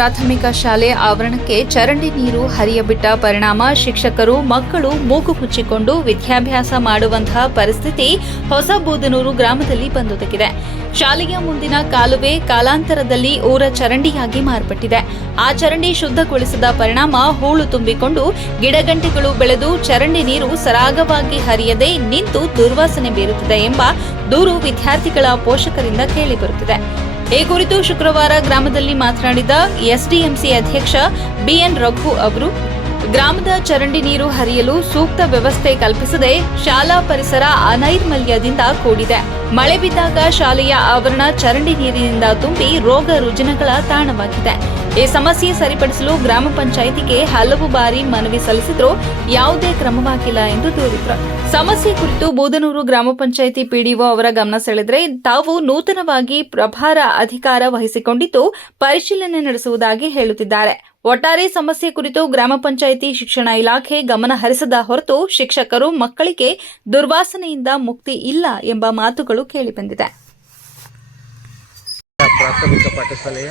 ಪ್ರಾಥಮಿಕ ಶಾಲೆ ಆವರಣಕ್ಕೆ ಚರಂಡಿ ನೀರು ಹರಿಯಬಿಟ್ಟ ಪರಿಣಾಮ ಶಿಕ್ಷಕರು, ಮಕ್ಕಳು ಮೂಗು ಮುಚ್ಚಿಕೊಂಡು ವಿದ್ಯಾಭ್ಯಾಸ ಮಾಡುವಂತಹ ಪರಿಸ್ಥಿತಿ ಹೊಸ ಬೂದನೂರು ಗ್ರಾಮದಲ್ಲಿ ಬಂದೊದಗಿದೆ. ಶಾಲೆಯ ಮುಂದಿನ ಕಾಲುವೆ ಕಾಲಾಂತರದಲ್ಲಿ ಊರ ಚರಂಡಿಯಾಗಿ ಮಾರ್ಪಟ್ಟಿದೆ. ಆ ಚರಂಡಿ ಶುದ್ಧಗೊಳಿಸಿದ ಪರಿಣಾಮ ಹೂಳು ತುಂಬಿಕೊಂಡು ಗಿಡಗಂಟೆಗಳು ಬೆಳೆದು ಚರಂಡಿ ನೀರು ಸರಾಗವಾಗಿ ಹರಿಯದೆ ನಿಂತು ದುರ್ವಾಸನೆ ಬೀರುತ್ತಿದೆ ಎಂಬ ದೂರು ವಿದ್ಯಾರ್ಥಿಗಳ ಪೋಷಕರಿಂದ ಕೇಳಿಬರುತ್ತಿದೆ. ಈ ಕುರಿತು ಶುಕ್ರವಾರ ಗ್ರಾಮದಲ್ಲಿ ಮಾತನಾಡಿದ ಎಸ್ಡಿಎಂಸಿ ಅಧ್ಯಕ್ಷ ಬಿಎನ್ ರಘು ಅವರು, ಗ್ರಾಮದ ಚರಂಡಿ ನೀರು ಹರಿಯಲು ಸೂಕ್ತ ವ್ಯವಸ್ಥೆ ಕಲ್ಪಿಸದೆ ಶಾಲಾ ಪರಿಸರ ಅನೈರ್ಮಲ್ಯದಿಂದ ಕೂಡಿದೆ. ಮಳೆ ಬಿದ್ದಾಗ ಶಾಲೆಯ ಆವರಣ ಚರಂಡಿ ನೀರಿನಿಂದ ತುಂಬಿ ರೋಗ ರುಜಿನಗಳ ತಾಣವಾಗಿದೆ. ಈ ಸಮಸ್ಯೆ ಸರಿಪಡಿಸಲು ಗ್ರಾಮ ಪಂಚಾಯಿತಿಗೆ ಹಲವು ಬಾರಿ ಮನವಿ ಸಲ್ಲಿಸಿದ್ರೂ ಯಾವುದೇ ಕ್ರಮವಾಗಿಲ್ಲ ಎಂದು ದೂರಿದ್ರು. ಸಮಸ್ಯೆ ಕುರಿತು ಬೂದನೂರು ಗ್ರಾಮ ಪಂಚಾಯಿತಿ ಪಿಡಿಒ ಅವರ ಗಮನ ಸೆಳೆದರೆ ತಾವು ನೂತನವಾಗಿ ಪ್ರಭಾರ ಅಧಿಕಾರ ವಹಿಸಿಕೊಂಡಿದ್ದು ಪರಿಶೀಲನೆ ನಡೆಸುವುದಾಗಿ ಹೇಳುತ್ತಿದ್ದಾರೆ. ಒಟ್ಟಾರೆ ಸಮಸ್ಯೆ ಕುರಿತು ಗ್ರಾಮ ಪಂಚಾಯಿತಿ ಶಿಕ್ಷಣ ಇಲಾಖೆ ಗಮನ ಹರಿಸದ ಹೊರತು ಶಿಕ್ಷಕರು ಮಕ್ಕಳಿಗೆ ದುರ್ವಾಸನೆಯಿಂದ ಮುಕ್ತಿ ಇಲ್ಲ ಎಂಬ ಮಾತುಗಳು ಕೇಳಿಬಂದಿದೆ. ಪ್ರಾಥಮಿಕ ಪಾಠಶಾಲೆಯ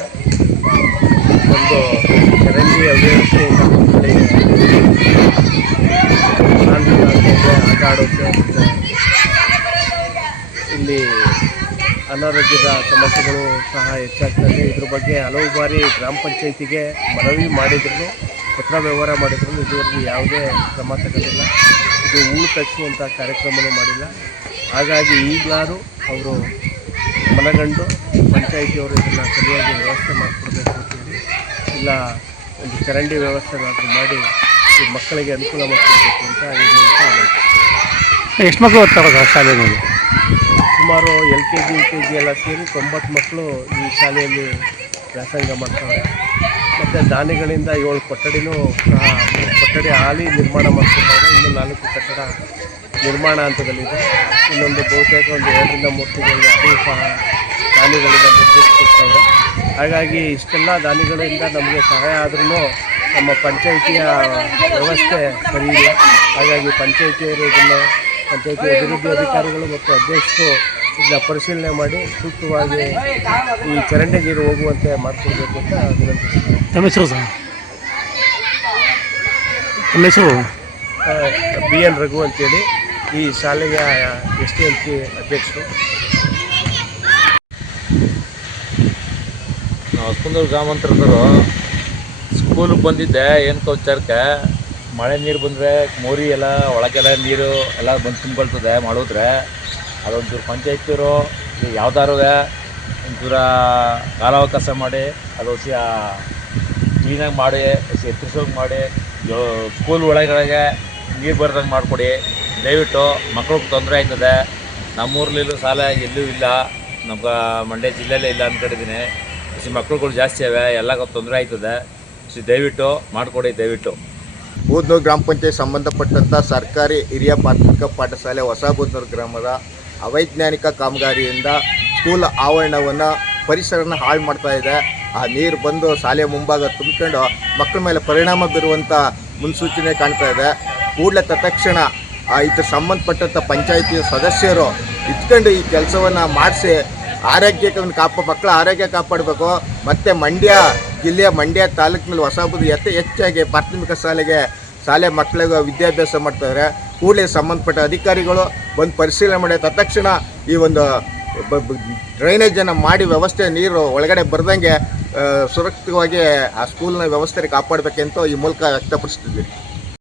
ಒಂದು ಆಟ ಆಡೋಕ್ಕೆ ಇಲ್ಲಿ ಅನಾರೋಗ್ಯದ ಸಮಸ್ಯೆಗಳು ಸಹ ಹೆಚ್ಚಾಗ್ತದೆ. ಇದ್ರ ಬಗ್ಗೆ ಹಲವು ಬಾರಿ ಗ್ರಾಮ ಪಂಚಾಯಿತಿಗೆ ಮನವಿ ಮಾಡಿದ್ರು, ಪತ್ರ ವ್ಯವಹಾರ ಮಾಡಿದ್ರು. ಇದುವರೆಗೂ ಯಾವುದೇ ಕ್ರಮ ತಗೊಂಡಿಲ್ಲ. ಇದು ಹೂಳು ಕಚ್ಚುವಂಥ ಕಾರ್ಯಕ್ರಮನೂ ಮಾಡಿಲ್ಲ. ಹಾಗಾಗಿ ಈಗಲಾರು ಅವರು ಮನಗಂಡು ಪಂಚಾಯಿತಿಯವರು ಇದನ್ನು ಸರಿಯಾಗಿ ವ್ಯವಸ್ಥೆ ಮಾಡಿಕೊಡ್ಬೇಕು ಅಂತೇಳಿ ಇಲ್ಲ ಒಂದು ಚರಂಡಿ ವ್ಯವಸ್ಥೆನಾದರೂ ಮಾಡಿ ಈ ಮಕ್ಕಳಿಗೆ ಅನುಕೂಲ ಮಾಡಿಕೊಡ್ಬೇಕು ಅಂತ ಈ ಮೂಲಕ. ಎಷ್ಟು ಮಕ್ಕಳು ಓದ್ತಾರೆ ಶಾಲೆಯಲ್ಲಿ? ಸುಮಾರು L K G U K G ಎಲ್ಲ ಸೇರಿ ತೊಂಬತ್ತು ಮಕ್ಕಳು ಈ ಶಾಲೆಯಲ್ಲಿ ವ್ಯಾಸಂಗ ಮಾಡ್ತಾರೆ. ಮತ್ತು ದಾನಿಗಳಿಂದ ಏಳು ಕೊಠಡಿನೂ ಸಹ ಕೊಠಡಿ ಹಾಲಿ ನಿರ್ಮಾಣ ಮಾಡ್ತಿದ್ದಾರೆ. ಇನ್ನು ನಾಲ್ಕು ಕಟ್ಟಡ ನಿರ್ಮಾಣ ಹಂತದಲ್ಲಿದೆ. ಇನ್ನೊಂದು ಬಹುತೇಕ ಒಂದು ಎರಡರಿಂದ ಮೂರು ತಿಂಗಳಲ್ಲಿ ಅದು ಸಹ ದಾನಿಗಳಿಂದ ನಿರ್ಮಿಸ್ತಿರ್ತವೆ ಹಾಗಾಗಿ ಇಷ್ಟೆಲ್ಲ ದಾನಿಗಳಿಂದ ನಮಗೆ ಸಹಾಯ ಆದ್ರೂ ನಮ್ಮ ಪಂಚಾಯಿತಿಯ ವ್ಯವಸ್ಥೆ ಸರಿ ಇಲ್ಲ. ಹಾಗಾಗಿ ಪಂಚಾಯಿತಿಯವರು ಇದನ್ನು ಪಂಚಾಯಿತಿ ಅಭಿವೃದ್ಧಿ ಅಧಿಕಾರಿಗಳು ಮತ್ತು ಅಧ್ಯಕ್ಷರು ಇದನ್ನ ಪರಿಶೀಲನೆ ಮಾಡಿ ಸೂಕ್ತವಾಗಿ ಈ ಚರಂಡಿ ನೀರು ಹೋಗುವಂತೆ ಮಾಡಿಕೊಡ್ಬೇಕು ಅಂತ ವಿನಂತಿಸ್ತೀನಿ. ಸರ್? ಬಿ ಎನ್ ರಘು ಅಂತೇಳಿ ಈ ಶಾಲೆಯ ಎಸ್ ಟಿ ಎಂ ಸಿ ಅಧ್ಯಕ್ಷರು. ಹೊಸಕುಂದೂರು ಗ್ರಾಮಾಂತರದವರು ಸ್ಕೂಲಿಗೆ ಬಂದಿದ್ದೆ, ಏನು ವಿಚಾರಕ್ಕೆ? ಮಳೆ ನೀರು ಬಂದರೆ ಮೋರಿ ಎಲ್ಲ, ಒಳಗೆಲ್ಲ ನೀರು ಎಲ್ಲ ಬಂದು ತುಂಬಿಕೊಳ್ತದೆ ಮಾಡಿದ್ರೆ. ಅದೊಂಚೂರು ಪಂಚಾಯತಿಯವರು ಯಾವ್ದಾರು ಒಂಚೂರ ಕಾಲಾವಕಾಶ ಮಾಡಿ, ಅದು ಕ್ಲೀನಾಗಿ ಮಾಡಿ ಎತ್ತರಿಸೋಗಿ ಮಾಡಿ ಸ್ಕೂಲ್ ಒಳಗಡೆ ನೀರು ಬರ್ದಂಗೆ ಮಾಡಿಕೊಡಿ. ದಯವಿಟ್ಟು ಮಕ್ಳಿಗೆ ತೊಂದರೆ ಆಯ್ತದೆ. ನಮ್ಮೂರ್ಲಿಲ್ಲೂ ಸಾಲ ಎಲ್ಲೂ ಇಲ್ಲ. ನಮ್ಮ ಮಂಡ್ಯ ಜಿಲ್ಲೆಯಲ್ಲೇ ಇಲ್ಲ ಅಂದ್ಕೊಂಡಿದ್ದೀನಿ. ಸಿ ಮಕ್ಕಳುಗಳು ಜಾಸ್ತಿ ಅವೆ, ಎಲ್ಲ ತೊಂದರೆ ಆಯ್ತದೆ. ಶ್ರೀ ದಯವಿಟ್ಟು ಮಾಡಿಕೊಡಿ, ದಯವಿಟ್ಟು. ಬೂದ್ನೂರು ಗ್ರಾಮ ಪಂಚಾಯತ್ ಸಂಬಂಧಪಟ್ಟಂಥ ಸರ್ಕಾರಿ ಹಿರಿಯ ಪ್ರಾಥಮಿಕ ಪಾಠಶಾಲೆ ಹೊಸ ಬೂದ್ನೂರು ಗ್ರಾಮದ ಅವೈಜ್ಞಾನಿಕ ಕಾಮಗಾರಿಯಿಂದ ಸ್ಕೂಲ್ ಆವರಣವನ್ನು ಪರಿಸರನ ಹಾಳು ಮಾಡ್ತಾ ಇದೆ. ಆ ನೀರು ಬಂದು ಶಾಲೆಯ ಮುಂಭಾಗ ತುಂಬಿಕೊಂಡು ಮಕ್ಕಳ ಮೇಲೆ ಪರಿಣಾಮ ಬೀರುವಂಥ ಮುನ್ಸೂಚನೆ ಕಾಣ್ತಾ ಇದೆ. ಕೂಡಲೇ ತತ್ಕ್ಷಣ ಇದ್ರ ಸಂಬಂಧಪಟ್ಟಂಥ ಪಂಚಾಯಿತಿ ಸದಸ್ಯರು ಇಟ್ಕೊಂಡು ಈ ಕೆಲಸವನ್ನು ಮಾಡಿಸಿ ಆರೋಗ್ಯಕ್ಕೆ ಕಾಪ, ಮಕ್ಕಳ ಆರೋಗ್ಯ ಕಾಪಾಡಬೇಕು. ಮತ್ತು ಮಂಡ್ಯ ಜಿಲ್ಲೆಯ ಮಂಡ್ಯ ತಾಲೂಕಿನಲ್ಲಿ ಹೊಸಬುದು ಅತಿ ಹೆಚ್ಚಾಗಿ ಪ್ರಾಥಮಿಕ ಶಾಲೆಗೆ, ಶಾಲೆ ಮಕ್ಕಳಿಗೂ ವಿದ್ಯಾಭ್ಯಾಸ ಮಾಡ್ತಾರೆ ಕೂಡಲೇ ಸಂಬಂಧಪಟ್ಟ ಅಧಿಕಾರಿಗಳು ಬಂದು ಪರಿಶೀಲನೆ ಮಾಡಿ, ತತ್ಕ್ಷಣ ಈ ಒಂದು ಡ್ರೈನೇಜನ್ನು ಮಾಡಿ ವ್ಯವಸ್ಥೆ, ನೀರು ಒಳಗಡೆ ಬರ್ದಂಗೆ ಸುರಕ್ಷಿತವಾಗಿ ಆ ಸ್ಕೂಲ್ನ ವ್ಯವಸ್ಥೆ ಕಾಪಾಡಬೇಕೆಂತ ಈ ಮೂಲಕ ವ್ಯಕ್ತಪಡಿಸ್ತಿದ್ವಿ.